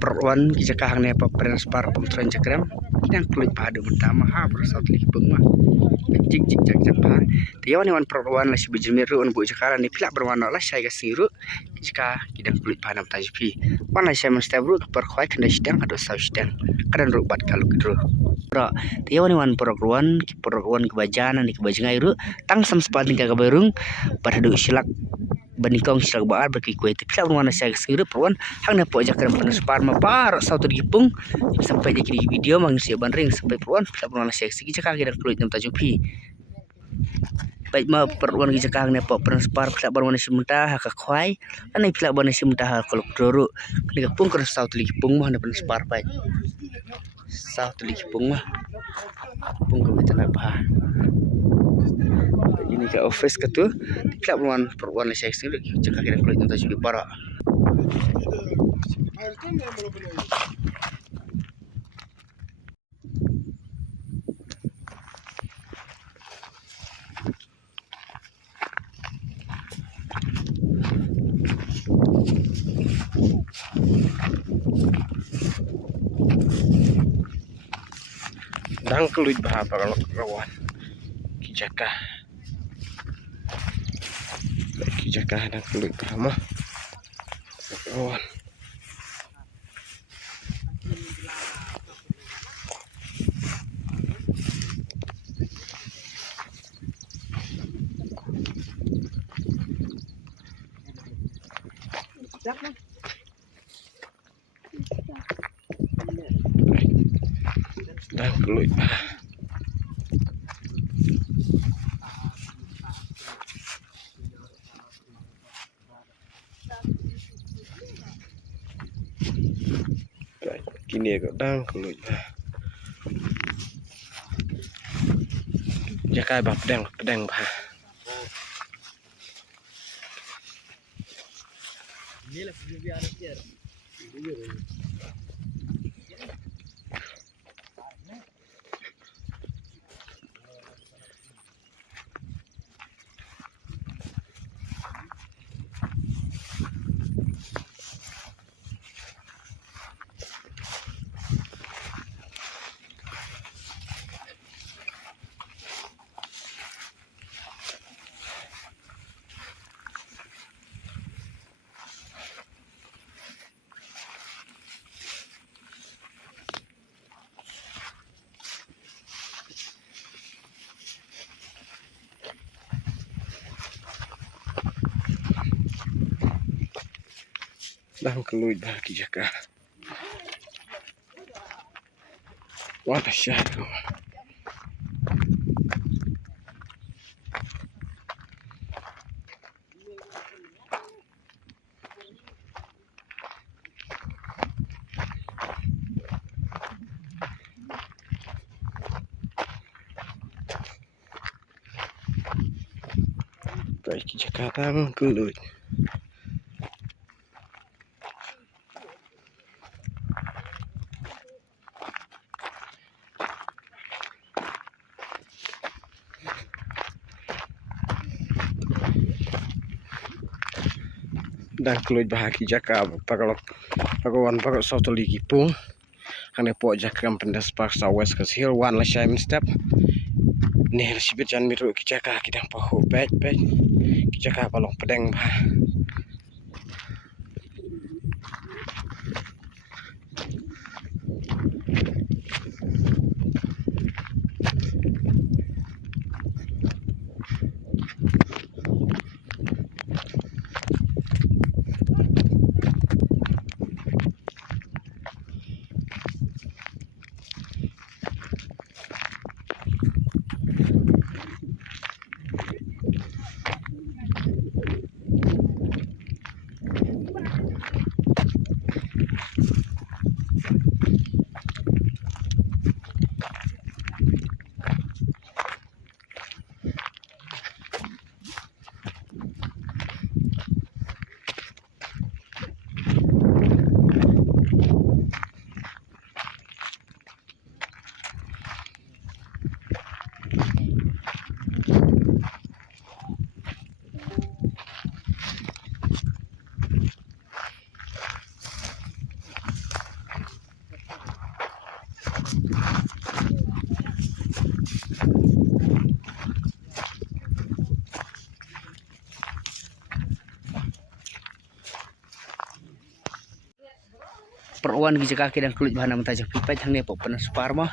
perwan jaka hang ne Pyndenspar JAKREM yang kyluit padu pertama ha persat li pengma Jik-jak ha tiawan wan perwan lasi bejemiru on bu jaka ni pilak berwarna Lashai ga siru jika kidang kyluit padam tajpi wan Lashai mesti bru per Khwai kena sedang atau saus sedang kadang rubat kalau kedru ra tiawan wan perwan kebajanan di kebajangai ru tang sam sepating ka berung pada du silak banikong silak baar berkikuai tapi berwarna Lashai siru perwan hang ne po JAKREM Pyndenspar mapar sautu digipung sampai di video manusia bandring sampai perwan berwarna Lashai sigi jaka kidang kyluit nam tajpi baik ma perwan jaka hang ne po Pyndenspar berwarna simutah ka Khwai anai pilak berwarna simutah kolok doro kini gapung kan sautu digipung mah ne Pyndenspar baik sautu digipung mah pung ko kita apa ini ke office ke tu tidak perwan Lashai sini jaka kira kyluit nanti juga para dang kyluit bah paralok Rawon jaka dang kyluit bah mah Rawon dang kyluit bah kini agak dang kyluit bah jaka bah pedang bah dang kyluit bah jaka wah Lashai baik jaka dang kyluit dang kyluit bah jaka pagawan pagak sautu ligipung hane po JAKREM Pyndenspar sawes kecil wan Lashai step nih sibit jan miru jaka kidang pahu baik jaka balong pedang bah perwan gi jaka kidang kulit bahana mentajak pipai tang ne Pyndenspar mah